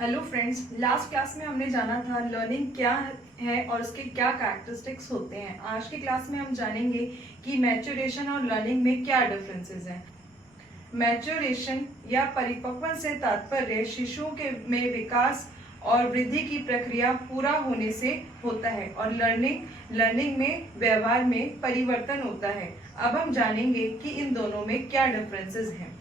Hello friends, last class में हमने जाना था लर्निंग क्या है और उसके क्या कैरेक्टरिस्टिक्स होते हैं। आज की क्लास में हम जानेंगे कि मैच्योरेशन और लर्निंग में क्या डिफरेंसेस हैं। मैच्योरेशन या परिपक्वन से तात्पर्य शिशुओं के में विकास और वृद्धि की प्रक्रिया पूरा होने से होता है और लर्निंग में व्यवहार में परिवर्तन होता है। अब हम जानेंगे कि इन दोनों में क्या डिफरेंसेस हैं।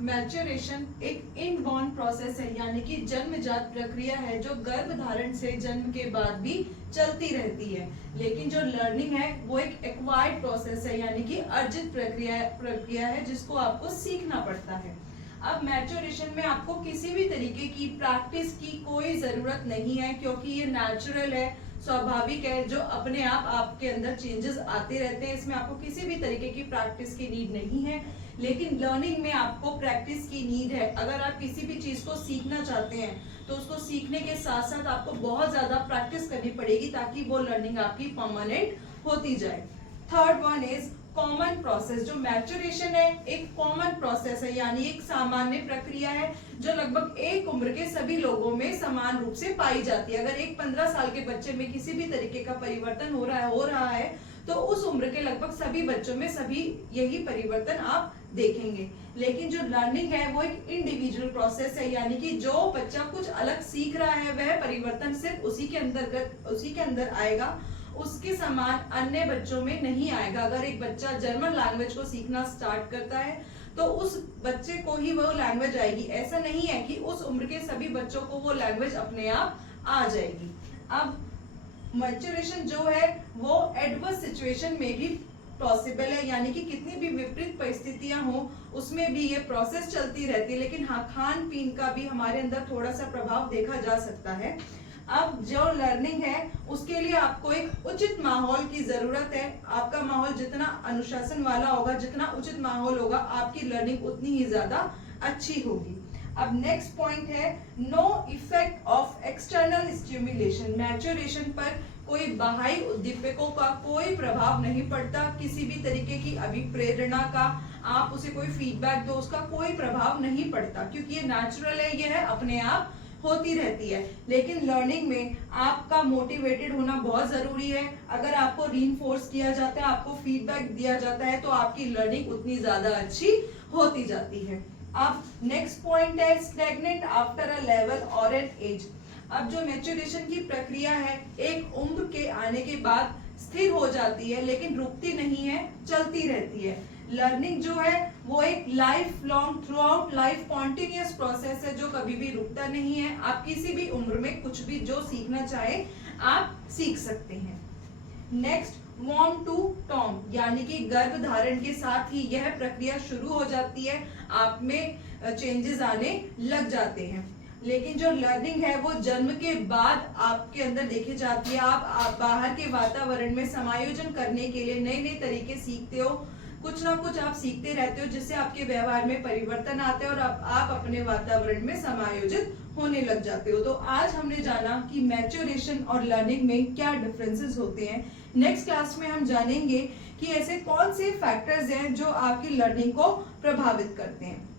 मैच्योरेशन एक इनबॉर्न प्रोसेस है, यानी कि जन्मजात प्रक्रिया है जो गर्भ धारण से जन्म के बाद भी चलती रहती है। लेकिन जो लर्निंग है वो एक एक्वायर्ड प्रोसेस है, यानी कि अर्जित प्रक्रिया है जिसको आपको सीखना पड़ता है। अब मैच्योरेशन में आपको किसी भी तरीके की प्रैक्टिस की कोई जरूरत नहीं है, क्योंकि ये नेचुरल है, स्वाभाविक है, जो अपने आप आपके अंदर चेंजेस आते रहते हैं। इसमें आपको किसी भी तरीके की प्रैक्टिस की नीड नहीं है। लेकिन लर्निंग में आपको प्रैक्टिस की नीड है। अगर आप किसी भी चीज को सीखना चाहते हैं तो उसको सीखने के साथ साथ आपको बहुत ज्यादा प्रैक्टिस करनी पड़ेगी ताकि वो लर्निंग आपकी परमानेंट होती जाए। Third one is common process. जो मैच्योरेशन है एक कॉमन प्रोसेस है, यानी एक सामान्य प्रक्रिया है जो लगभग एक उम्र के सभी लोगों में समान रूप से पाई जाती है। अगर एक 15 साल के बच्चे में किसी भी तरीके का परिवर्तन हो रहा है तो उस उम्र के लगभग सभी बच्चों में सभी यही परिवर्तन आप देखेंगे। लेकिन जो लर्निंग है वो एक इंडिविजुअल प्रोसेस है, यानी कि जो बच्चा कुछ अलग सीख रहा है वह परिवर्तन सिर्फ उसी के अंदर आएगा, उसके समान अन्य बच्चों में नहीं आएगा। अगर एक बच्चा जर्मन लैंग्वेज को सीखना स्टार्ट करता है तो उस बच्चे को ही वो लैंग्वेज आएगी। ऐसा नहीं है कि उस उम्र के सभी बच्चों को वो लैंग्वेज अपने आप आ जाएगी। अब मैच्योरेशन जो है वो एडवर्स सिचुएशन में भी पॉसिबल है, यानी कि कितनी भी विपरीत परिस्थितियां हो उसमें भी ये प्रोसेस चलती रहती है। लेकिन हाँ, खान पीन का भी हमारे अंदर थोड़ा सा प्रभाव देखा जा सकता है। अब जो लर्निंग है उसके लिए आपको एक उचित माहौल की जरूरत है। आपका माहौल जितना अनुशासन वाला होगा, जितना उचित माहौल होगा, आपकी लर्निंग उतनी ही ज्यादा अच्छी होगी। अब नेक्स्ट पॉइंट है no effect of external stimulation. Maturation पर कोई बाहरी उद्दीपकों का कोई प्रभाव नहीं पड़ता। किसी भी तरीके की अभिप्रेरणा का आप उसे कोई फीडबैक दो, उसका कोई प्रभाव नहीं पड़ता, क्योंकि ये नेचुरल है, ये है अपने आप होती रहती है। लेकिन लर्निंग में आपका मोटिवेटेड होना बहुत जरूरी है। अगर आपको रीइंफोर्स किया जाता है, आपको फीडबैक दिया जाता है, तो आपकी लर्निंग उतनी ज्यादा अच्छी होती जाती है। अब नेक्स्ट पॉइंट है स्टैग्नेंट आफ्टर अ लेवल और एन एज। अब जो मैच्योरेशन की प्रक्रिया है एक उम्र के आने के बाद स्थिर हो जाती है, लेकिन रुकती नहीं है, चलती रहती है। लर्निंग जो है वो एक life long through out life continuous process है जो कभी भी रुकता नहीं है। आप किसी भी उम्र में कुछ भी जो सीखना चाहे आप सीख सकते हैं। नेक्स्ट वॉर्म टू टॉम, यानी कि गर्भ धारण के साथ ही यह प्रक्रिया शुरू हो जाती है, आप में चेंजेस आने लग जाते हैं। लेकिन जो लर्निंग है वो जन्म के बाद आपके अंदर देखी जाती है। आप बाहर के वातावरण में समायोजन करने के लिए नए नए तरीके सीखते हो, कुछ ना कुछ आप सीखते रहते हो जिससे आपके व्यवहार में परिवर्तन आता है और आप अपने वातावरण में समायोजित होने लग जाते हो। तो आज हमने जाना कि मैच्योरेशन और लर्निंग में क्या डिफरेंसेस होते हैं। नेक्स्ट क्लास में हम जानेंगे कि ऐसे कौन से फैक्टर्स हैं जो आपकी लर्निंग को प्रभावित करते हैं।